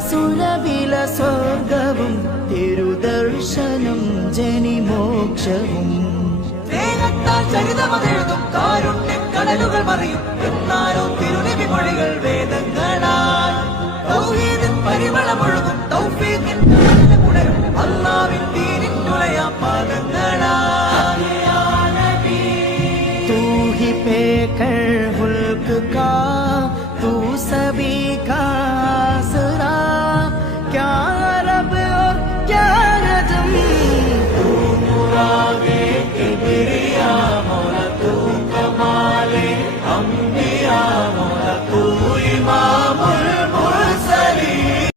സുരവില സ്വർഗവും തിരുദർശനം ജനിമോക്ഷവും ചരിതമെഴുതും കാരുണ്യക്കടലുകൾ മറിയും എന്നാലോ തിരുനബി മൊഴികൾ വേദങ്ങളാൽ തൗഹീദിൻ പരിമളമൊഴുകും തൗഫീഖിൻ